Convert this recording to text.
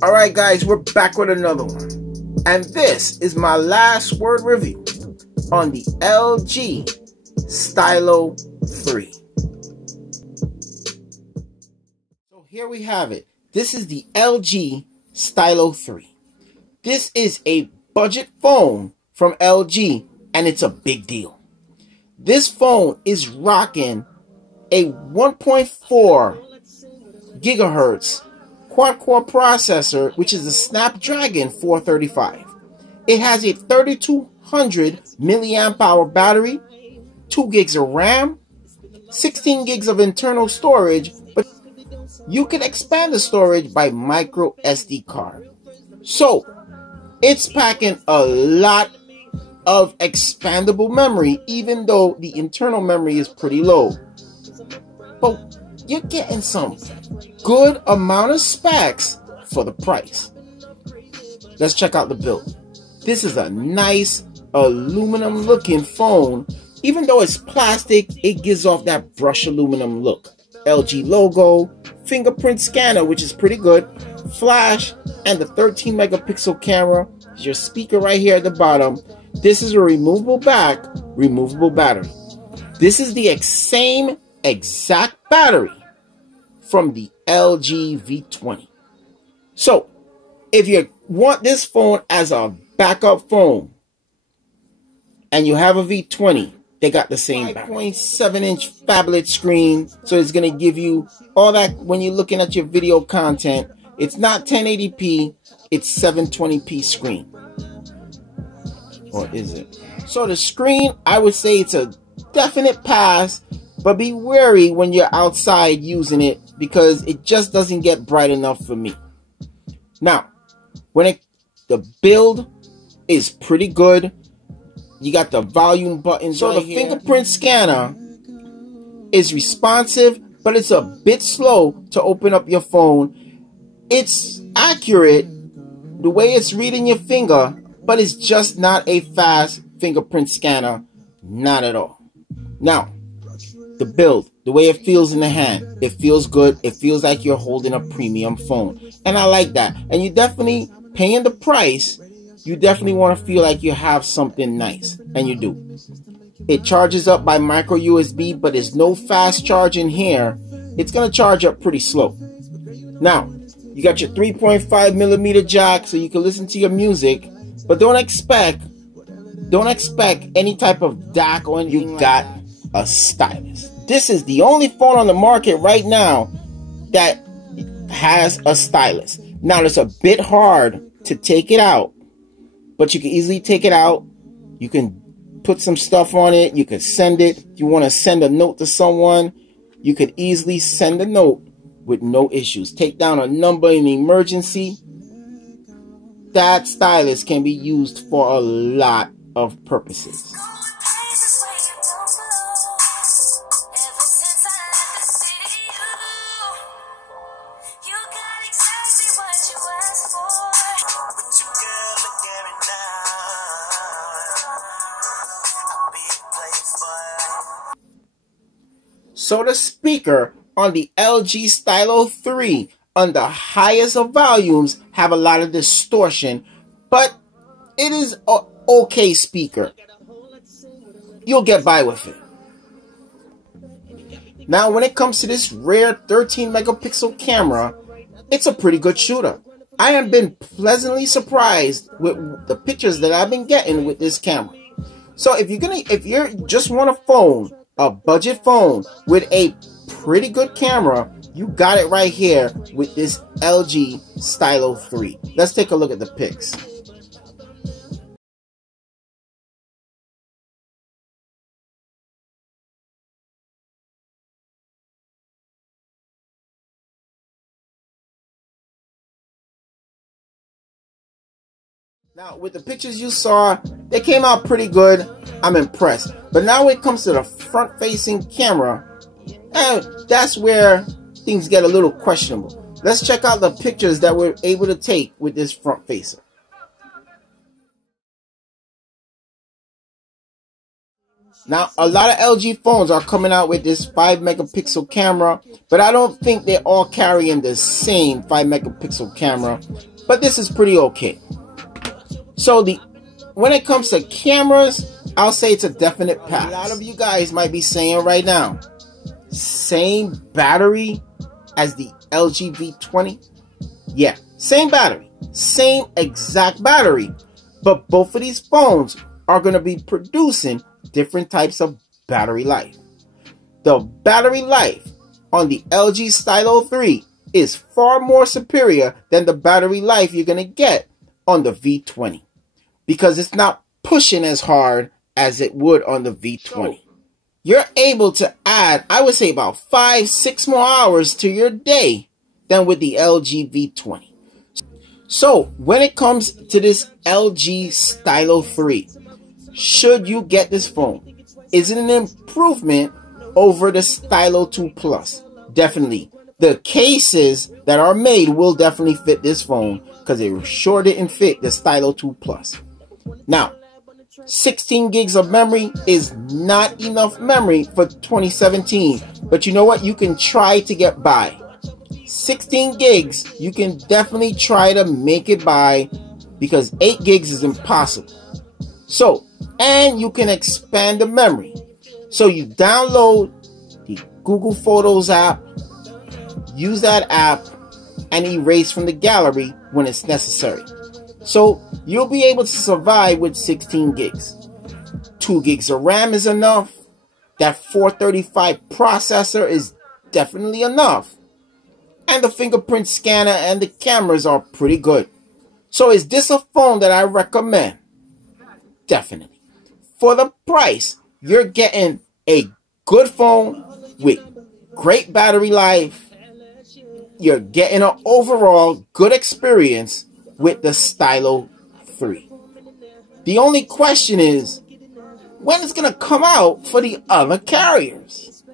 Alright guys, we're back with another one. And this is my last word review on the LG Stylo 3. So here we have it. This is the LG Stylo 3. This is a budget phone from LG and it's a big deal. This phone is rocking a 1.4 gigahertz quad-core processor, which is the Snapdragon 435. It has a 3200 milliamp hour battery, 2 gigs of RAM, 16 gigs of internal storage, but you can expand the storage by micro SD card. So it's packing a lot of expandable memory, even though the internal memory is pretty low. But you're getting some good amount of specs for the price. Let's check out the build. This is a nice aluminum looking phone. Even though it's plastic, it gives off that brushed aluminum look. LG logo, fingerprint scanner, which is pretty good, flash, and the 13 megapixel camera. Your speaker right here at the bottom. This is a removable back, removable battery. This is the same exact battery from the LG V20. So if you want this phone as a backup phone and you have a V20, they got the same 5.7-inch phablet screen, so it's going to give you all that when you're looking at your video content. It's not 1080p, it's 720p screen. Or is it? So the screen, I would say it's a definite pass, but be wary when you're outside using it because it just doesn't get bright enough for me. Now, the build is pretty good. You got the volume buttons. So the fingerprint scanner is responsive, but it's a bit slow to open up your phone. It's accurate the way it's reading your finger, but it's just not a fast fingerprint scanner. Not at all. Now, the build, the way it feels in the hand, it feels good. It feels like you're holding a premium phone. And I like that. And you definitely, paying the price, you definitely want to feel like you have something nice. And you do. It charges up by micro USB, but there's no fast charge in here. It's going to charge up pretty slow. Now, you got your 3.5 millimeter jack so you can listen to your music. But don't expect any type of DAC or anything. You got a stylus. This is the only phone on the market right now that has a stylus. Now it's a bit hard to take it out, but you can easily take it out. You can put some stuff on it. You can send it. If you want to send a note to someone, you could easily send a note with no issues. Take down a number in emergency. That stylus can be used for a lot of purposes. So the speaker on the LG Stylo 3 on the highest of volumes have a lot of distortion, but it is an okay speaker. You'll get by with it. Now when it comes to this rare 13 megapixel camera, it's a pretty good shooter. I have been pleasantly surprised with the pictures that I've been getting with this camera. So if you just want a phone, a budget phone with a pretty good camera, you got it right here with this LG Stylo 3. Let's take a look at the pics. Now, with the pictures you saw, they came out pretty good. I'm impressed. But now when it comes to the front-facing camera, that's where things get a little questionable. Let's check out the pictures that we're able to take with this front-facer. Now, a lot of LG phones are coming out with this 5 megapixel camera, but I don't think they're all carrying the same 5 megapixel camera. but this is pretty okay. So when it comes to cameras, I'll say it's a definite pass. A lot of you guys might be saying right now, same battery as the LG V20? Yeah, same battery, same exact battery, but both of these phones are going to be producing different types of battery life. The battery life on the LG Stylo 3 is far more superior than the battery life you're going to get on the V20, because it's not pushing as hard as it would on the V20. You're able to add, I would say, about 5-6 more hours to your day than with the LG V20. So when it comes to this LG Stylo 3, should you get this phone? Is it an improvement over the Stylo 2 Plus? Definitely. The cases that are made will definitely fit this phone, because it sure didn't fit the Stylo 2 Plus. Now, 16 gigs of memory is not enough memory for 2017, but you know what? You can try to get by. 16 gigs, you can definitely try to make it by, because 8 gigs is impossible. So, and you can expand the memory. So you download the Google Photos app, use that app, and erase from the gallery when it's necessary. So you'll be able to survive with 16 gigs. 2 gigs of RAM is enough. That 435 processor is definitely enough. And the fingerprint scanner and the cameras are pretty good. So is this a phone that I recommend? Definitely. For the price, you're getting a good phone with great battery life. You're getting an overall good experience with the Stylo 3. The only question is, when it's going to come out for the other carriers?